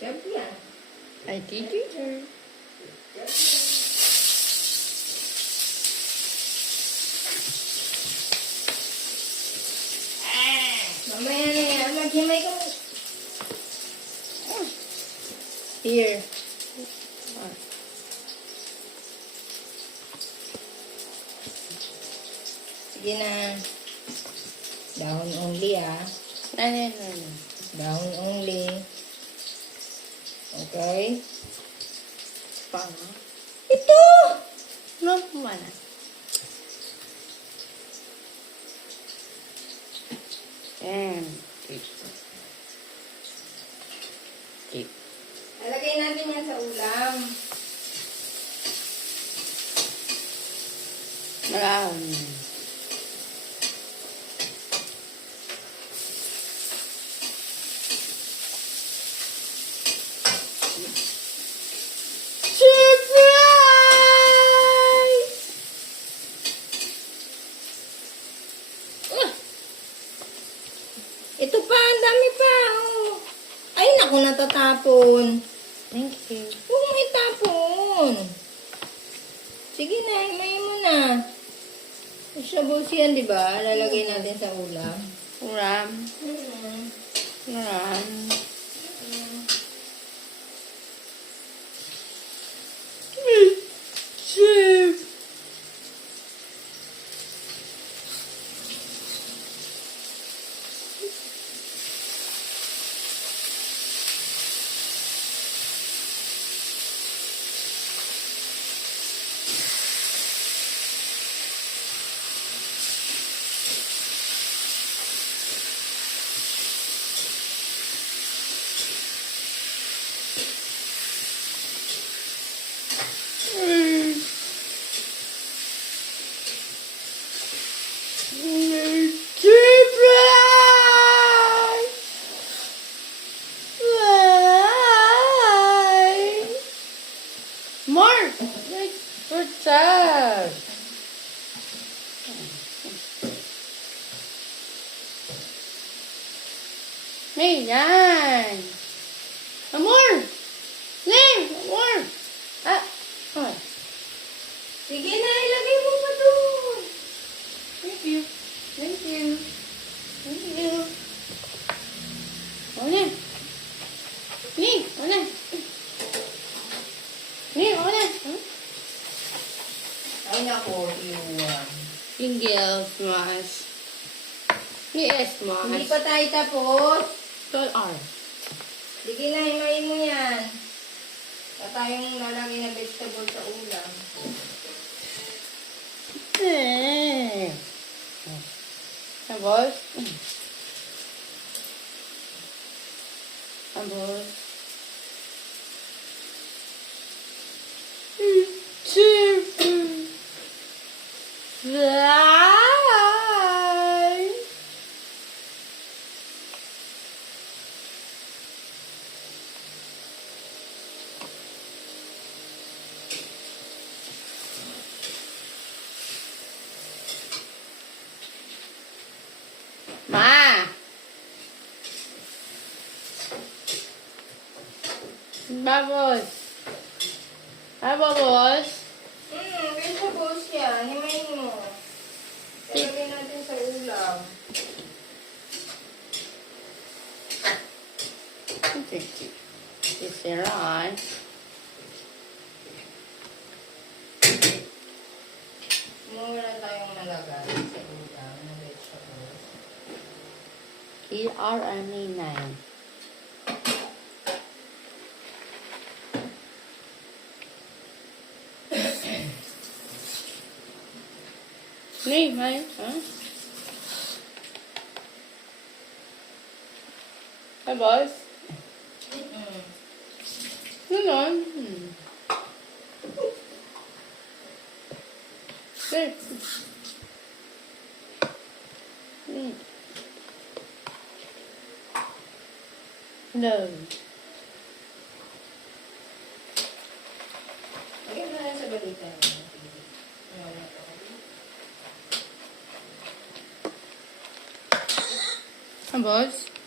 Job yan. IT teacher. Mamaya na yan. Maghimay ko. Here. Sige na. Dahon only Ano. Dahon only. Okay. Pang. Ito! No, mana. And Lalagay natin yan sa ulam. Brown. Ito pa, ang dami pa. Oh. Ay, naku, natatapon. Thank you. Huwag mo itapon. Sige na, himayin mo na. Shabusi yan, di ba? Lalagay natin sa ulam. Ram. Hmm. Ram. More! Good job! Hey, yan! More! Ling! More! Ah! Oh. Sige na, ilagay mo pa doon. Thank you. Thank you. Thank you. O na. Ling! O na. Ling! O na. Ay, naku, iwan. Single smash. Yes, Hindi smash. pa tayo tapos. Tol R. Sige na, himayin mo yan. At tayong lalagay na vegetable sa ulam. Tapos. Tapos. Fly. Ma. Bubbles. Hi, Bubbles. Vegetables yan. Himayin mo. Ilagay natin sa ulam. It's right. Muna tayong nalagay sa ulam na vegetables. ERME9. Hey, hi. Huh? Hi, boys. Ganon. Good. No. Lagyan mo na lang sa balitan. Hi, boys.